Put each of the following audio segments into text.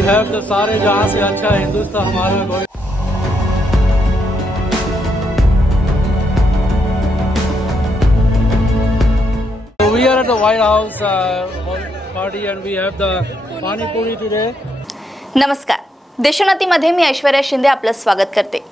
We have the सारे जहां से अच्छा हिंदुस्तान हमारा कोई। We are at the White House party and we have the Pani Puri today. नमस्कार, देशोन्नतीमध्ये मी ऐश्वर्या शिंदे आपलं स्वागत करते।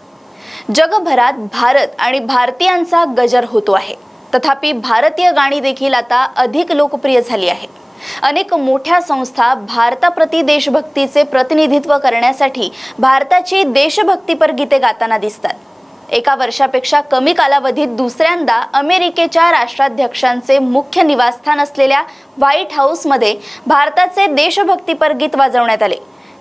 जगभरात भारत आणि भारतीयांचा गजर होतो आहे, तथापि भारतीय गाणी देखील आता अधिक लोकप्रिय झाली आहे। अनेक मोठ्या संस्था भारताप्रती देशभक्तीचे प्रतिनिधित्व करण्यासाठी भारताची देशभक्तीपर गीते गाताना दिसतात। एका वर्षापेक्षा कमी कालावधीत दुसऱ्यांदा अमेरिकेच्या राष्ट्राध्यक्षांचे मुख्य निवासस्थान असलेल्या व्हाईट हाऊसमध्ये भारताचे देशभक्तीपर गीत वाजवण्यात आले।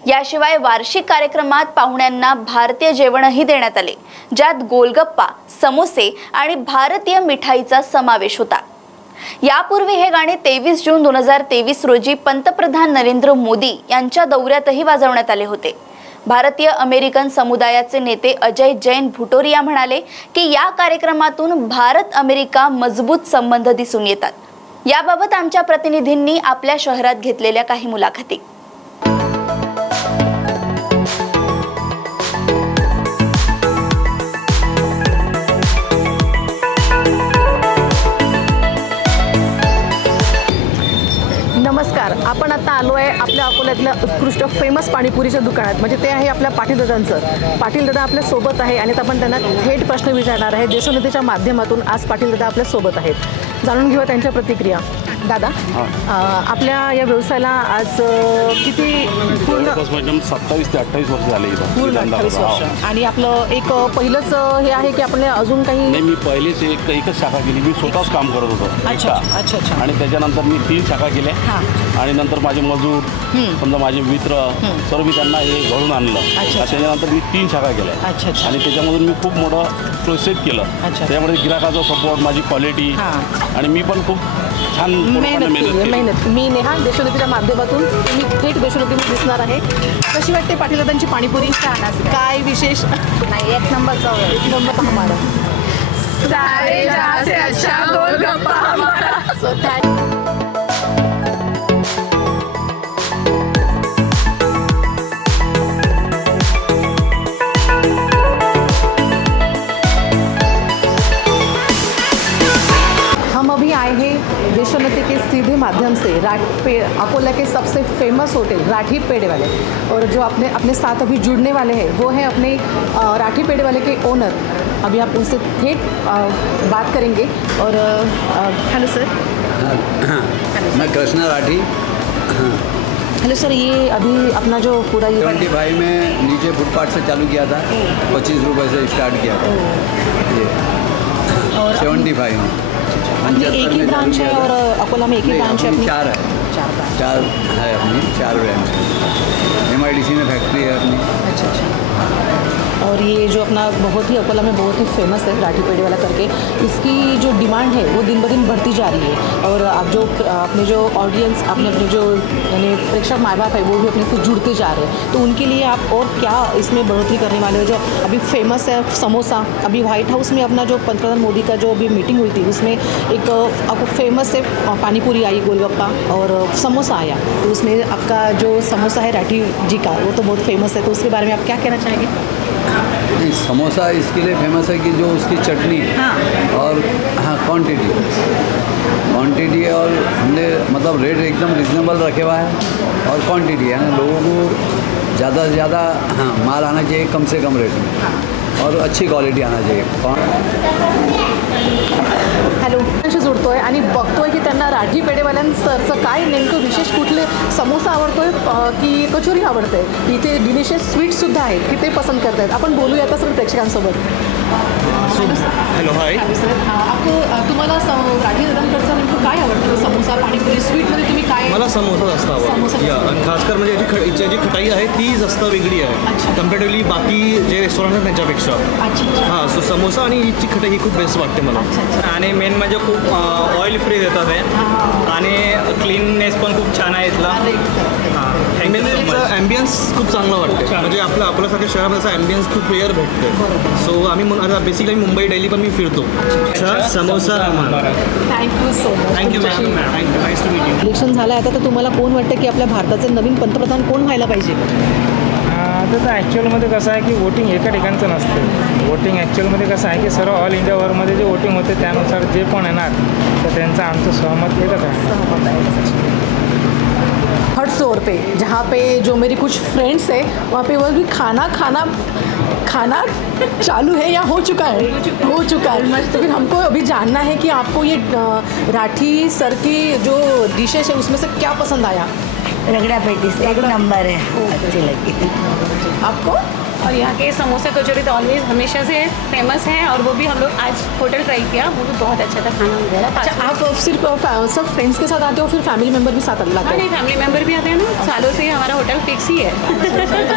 याशिवाय वार्षिक कार्यक्रमात पाहुण्यांना भारतीय जेवणही देण्यात आले, ज्यात गोलगप्पा, समोसे आणि भारतीय मिठाईचा समावेश होता। यापूर्वी हे गाणे 23 जून 2023 रोजी पंतप्रधान नरेंद्र मोदी यांच्या दौऱ्यातही वाजवण्यात आले होते। भारतीय अमेरिकन समुदायाचे नेते अजय जैन भुटोरिया म्हणाले की या कार्यक्रमातून भारत अमेरिका मजबूत संबंध दिसून येतात। याबाबत आमच्या प्रतिनिधींनी आपल्या शहरात घेतलेल्या काही मुलाखती। नमस्कार, आपण आता आलो आहे आपल्या अकोल्यातल्या उत्कृष्ट फेमस पाणीपुरीच्या दुकानात, म्हणजे ते आहे आपल्या पाटील दादांचं। पाटील दादा आपल्या सोबत आहे आणि आपण त्यांना थेट प्रश्न विचारणार आहे। देशोन्नतीच्या माध्यमातून आज पाटील दादा आपल्या सोबत आहेत। जाणून घेऊया त्यांच्या प्रतिक्रिया। दादा, आपल्या या व्यवसायाला आज किती पूर्ण 27 ते 28 वर्ष झाले इथं। पूर्ण 28 वर्ष। आणि आपलं एक पहिलंच हे आहे की आपण अजून काही? नाही, मी पहिलेच एकच शाखा केली, मी स्वतःच काम करत होतो। अच्छा अच्छा अच्छा। आणि त्याच्यानंतर मी 3 शाखा केल्या आणि नंतर माझे मजूर, समजा माझे मित्र, सर्व मी त्यांना हे घडून आणलं। त्याच्यानंतर मी 3 शाखा केल्या आणि त्याच्यामधून मी खूप मोठं प्रोसेस केलं। त्यामुळे गिराकाचा सपोर्ट, माझी क्वालिटी आणि मी पण खूप छान मेहनत। मी नेहा देशोन्नतीच्या माध्यमातून मी थेट देशोन्नतीमध्ये दिसणार आहे। कशी वाटते पाटील दादांची पाणीपुरी? काय विशेष? नाही, एक नंबरचा, एक नंबर हमारा सारे जहां से अच्छा गोलगप्पा हमारा। सो थँक देशोन्नति के सीधे माध्यम से अकोला के सबसे फेमस होटल राठी पेड़े वाले, और जो अपने साथ अभी जुड़ने वाले हैं वो हैं अपने राठी पेड़े वाले के ओनर। अभी आप उनसे थेट बात करेंगे। और हेलो सर। मैं कृष्णा राठी। हेलो सर, ये अभी अपना जो पूरा 25 में नीचे फुटपाथ से चालू किया था, 25 रुपये से स्टार्ट किया था ये, और 75 में अपनी एक ही ब्रांच है। और अकोला में एक ही ब्रांच है? 4 है अपनी, 4 ब्रांच। MIDC में फैक्ट्री है अपनी। अच्छा। और ये जो अपना बहुत ही अकोला में बहुत ही फेमस है राठी पेड़े वाला करके, इसकी जो डिमांड है वो दिन ब दिन बढ़ती जा रही है। और आप जो अपने जो ऑडियंस, अपने जो यानी प्रेक्षक माँ बाप है वो भी अपने को जुड़ते जा रहे हैं, तो उनके लिए आप और क्या इसमें बढ़ोतरी करने वाले हो? जो अभी फेमस है समोसा, अभी व्हाइट हाउस में अपना जो पंतप्रधान मोदी का जो अभी मीटिंग हुई थी उसमें एक आपको फेमस है पानीपुरी आई, गोलगप्पा और समोसा आया, तो उसमें आपका जो समोसा है राठी जी का वो तो बहुत फेमस है, तो उसके बारे में आप क्या कहना चाहेंगे? नहीं, समोसा इसके लिए फेमस है कि जो उसकी चटनी और क्वांटिटी है, और हमने मतलब रेट एकदम रिजनेबल रखे हुआ है, और क्वांटिटी है ना, लोगों को ज़्यादा से ज़्यादा माल आना चाहिए कम से कम रेट में, और अच्छी क्वालिटी आना चाहिए। हॅलो, जुड़तोय आणि बघतोय की त्यांना राठी पेढेवाल्यांचं काय नेमकं विशेष कुठले समोसा आवडतोय की कचोरी आवडते, इथे डिलिशियस स्वीट्ससुद्धा आहेत की ते पसंत करतायत। आपण बोलूया आता सर प्रेक्षकांसोबत। हॅलो, हाय सर, तुम्हाला राठी दादांकडचं नेमकं काय आवडतं? समोसा, पाणीपुरी, स्वीटमध्ये तुम्ही काय? मला समोसा जास्त आवडतो, आणि खासकर म्हणजे जी खटाई आहे ती जास्त वेगळी आहे कम्पॅरेटिव्हली बाकी जे रेस्टॉरंट आहेत त्यांच्यापेक्षा। हां, सो समोसा आणि हिची खटाई ही खूप बेस्ट वाटते मला। आणि मेन म्हणजे खूप ऑइल फ्री देतात आहे आणि क्लीननेस पण खूप छान आहे इथला। ॲम्बियन्स खूप चांगला वाटते. म्हणजे आपल्यासारख्या शहरामध्ये असा ॲम्बियन्स खूप रेअर भेटते. सो आम्ही आता बेसिकली मुंबई दिल्ली पण मी फिरतो. Samosa thank you so much. Thank you ma'am. Thank you. Nice to meet you. Election झालं आहे आता, तर तुम्हाला कोण वाटतं की आपल्या भारताचे नवीन पंतप्रधान कोण व्हायला पाहिजे? तर ॲक्च्युअलमध्ये कसं आहे की वोटिंग एका ठिकाणचं नसते. वोटिंग ॲक्च्युअलमध्ये कसं आहे की सर्व ऑल इंडिया वरमध्ये जे वोटिंग होते त्यानुसार जे पण येणार तर त्यांचं आमचं सहमत एकच आहे. थर्ड फ्लोर पे जहाँ पे जो मेरी कुछ फ्रेंड्स है वहाँ पे वो भी खाना चालू है या हो चुका है? हो चुका है. तो फिर हमको अभी जानना है कि आपको ये राठी सर की जो डिशेस है उसमें से क्या पसंद आया? रगड़ा पेटीस एक नंबर है, अच्छी लगी आपको? और यहाँ के समोसा कचौरी तो ऑलवेज हमेशा से फेमस है, और वो भी हम लोग आज होटल ट्राई किया, वो भी बहुत अच्छा था खाना वगैरह. अच्छा, आप सिर्फ सब फ्रेंड्स के साथ आते हो फिर फैमिली मेम्बर भी साथ लाते हो? नहीं, फैमिली मेम्बर भी आते हैं ना. सालों से हमारा होटल फिक्स ही है.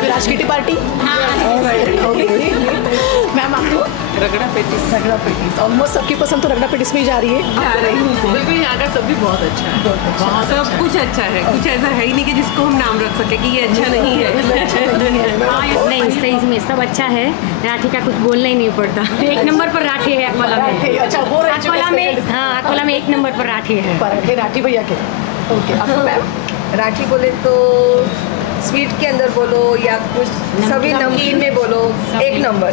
फिर आज किटी पार्टी. मैम आपको? रगड़ा पेटीस ऑलमोस्ट सबकी पसंद तो रगड़ा पेटीस में ही जा रही है. बिल्कुल, यहाँ का सब भी बहुत अच्छा है. सब कुछ अच्छा है, कुछ ऐसा है ही नहीं कि जिसको हम नाम रख सके कि ये अच्छा नहीं है. नहीं, सही में सब अच्छा है. राठी का कुछ बोलना ही नहीं पड़ता. एक नंबर पर राठी है अकोला में. अच्छा, वो अकोला में, हाँ, अकोला में एक नंबर पर राठी है. पराठे राठी भैया के. ओके, आपको मैम? राठी बोले तो स्वीट के अंदर बोलो या कुछ सभी नमकीन में बोलो, एक नंबर.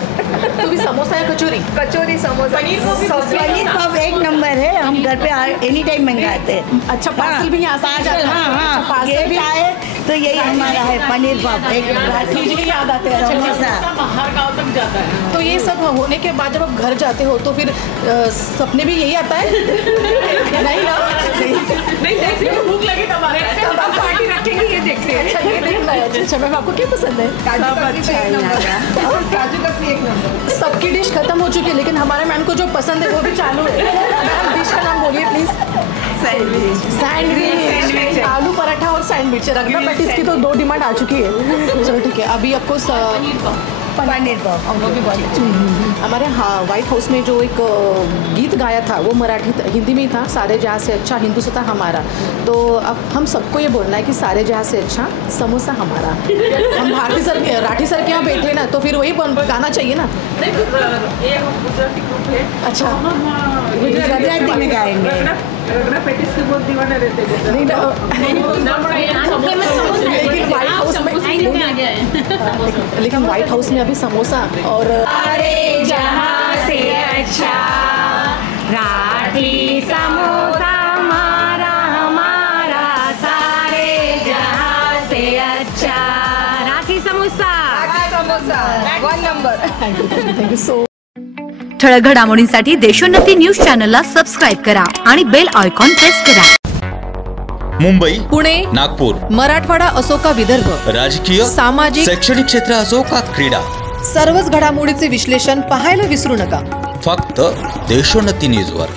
तो भी समोसा या कचौरी? कचौरी, समोसा, पनीर पनीर एक नंबर है. हम घर पे एनी टाइम मंगाते हैं. अच्छा, पार्सल भी यहाँ से जाता है? हाँ, पार्सल ये भी आए तो यही हमारा है पनीर पाव. एक राठी जी याद आते हैं. समोसा हर गाँव तक जाता है. तो ये सब होने के बाद जब आप घर जाते हो तो फिर सपने भी यही आता है? नहीं ना? नहीं, भूख लगी तब पार्टी रखेंगे, ये देखते हैं. अच्छा मैम, आपको क्या पसंद है? काजू कतली एक नंबर. सबकी डिश खत्म हो चुकी है, लेकिन हमारे मैम को जो पसंद है वो भी चालू है. मैम, डिश का नाम बोलिए प्लीज. सैंडविच, आलू पराठा और सैंडविच. रगड़ा पैटीज की तो 2 डिमांड आ चुकी है. चलो ठीक है, अभी आपको पनीर पाव वो भी बहुत अच्छी. हमारे व्हाइट हाउस में जो एक गीत गाया था वो हिंदी में ही था, सारे जहाँ से अच्छा हिंदुस्तान हमारा. तो अब हम सबको ये बोलना है कि सारे जहाँ से अच्छा समोसा हमारा. हम राठी सर के यहाँ बैठे ना, तो फिर वही गाना चाहिए ना. अच्छा, गुजराती में गाएंगे. रगड़ा पेटीज की बहुत दीवाना रहते हैं. लेकिन व्हाइट हाउस में अभी समोसा और सारे जहाँ से अच्छा राठी समोसा हमारा हमारा. सारे जहाँ से अच्छा Rathi samosa. 1 number. Thank you so. ठळक घडामोडींसाठी देशोन्नती न्यूज चॅनलला सबस्क्राईब करा आणि बेल आयकॉन प्रेस करा. मुंबई, पुणे, नागपूर, मराठवाडा असो का विदर्भ, राजकीय, सामाजिक, शैक्षणिक क्षेत्र असो का क्रीडा, सर्वच घडामोडीचे विश्लेषण पाहायला विसरू नका. फक्त देशोन्नती न्यूजवर.